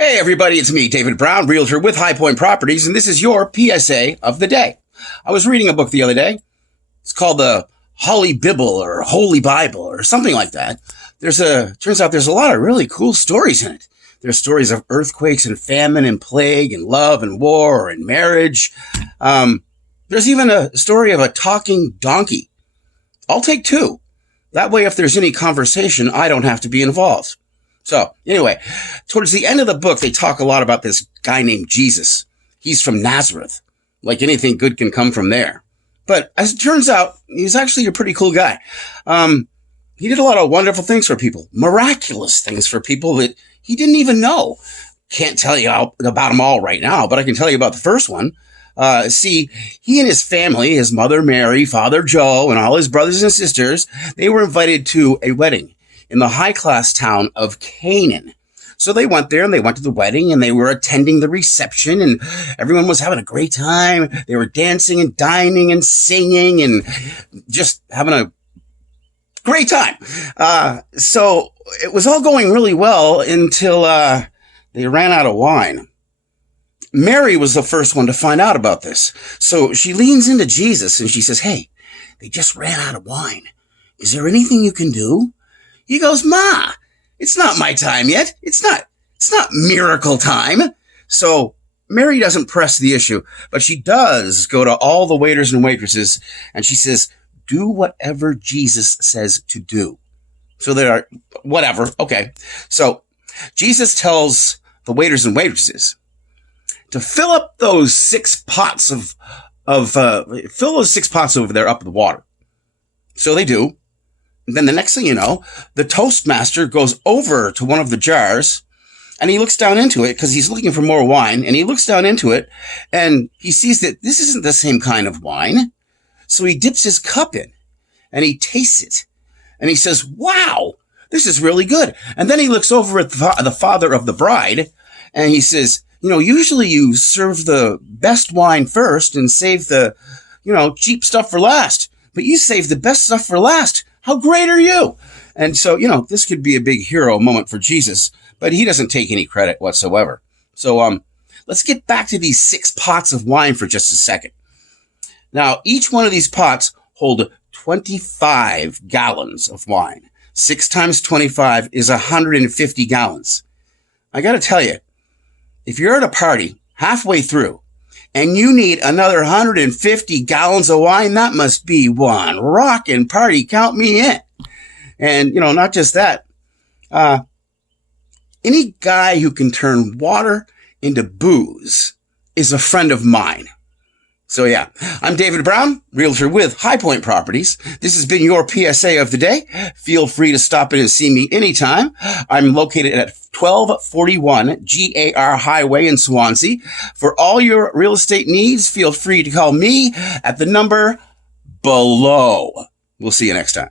Hey everybody, it's me, David Brown, realtor with High Point Properties, and this is your PSA of the day. I was reading a book the other day. It's called the Holy Bible or Holy Bible or something like that. Turns out there's a lot of really cool stories in it. There's stories of earthquakes and famine and plague and love and war and marriage. There's even a story of a talking donkey. I'll take two. That way, if there's any conversation, I don't have to be involved. So anyway, towards the end of the book, they talk a lot about this guy named Jesus. He's from Nazareth. Like anything good can come from there. But as it turns out, he's actually a pretty cool guy. He did a lot of wonderful things for people, miraculous things for people that he didn't even know. Can't tell you about them all right now, but I can tell you about the first one. See, he and his family, his mother Mary, father Joe, and all his brothers and sisters, they were invited to a wedding in the high-class town of Canaan. So they went there and they went to the wedding and they were attending the reception and everyone was having a great time. They were dancing and dining and singing and just having a great time. So it was all going really well until they ran out of wine. Mary was the first one to find out about this. So she leans into Jesus and she says, "Hey, they just ran out of wine. Is there anything you can do?" He goes, "Ma, it's not my time yet. It's not miracle time." So Mary doesn't press the issue, but she does go to all the waiters and waitresses and she says, "Do whatever Jesus says to do." So they are, whatever. Okay. So Jesus tells the waiters and waitresses to fill up those 6 pots fill those 6 pots over there up with water. So they do. Then the next thing you know, the Toastmaster goes over to one of the jars and he looks down into it because he's looking for more wine. And he looks down into it and he sees that this isn't the same kind of wine. So he dips his cup in and he tastes it. And he says, "Wow, this is really good." And then he looks over at the father of the bride and he says, "Usually you serve the best wine first and save the, cheap stuff for last. But you save the best stuff for last. How great are you?" And so, this could be a big hero moment for Jesus, but he doesn't take any credit whatsoever. So let's get back to these 6 pots of wine for just a second. Now, each one of these pots hold 25 gallons of wine. 6 times 25 is 150 gallons. I got to tell you, if you're at a party halfway through and you need another 150 gallons of wine, that must be one rockin' party. Count me in. And, not just that. Any guy who can turn water into booze is a friend of mine. So yeah, I'm David Brown, realtor with High Point Properties. This has been your PSA of the day. Feel free to stop in and see me anytime. I'm located at 1241 GAR Highway in Swansea. For all your real estate needs, feel free to call me at the number below. We'll see you next time.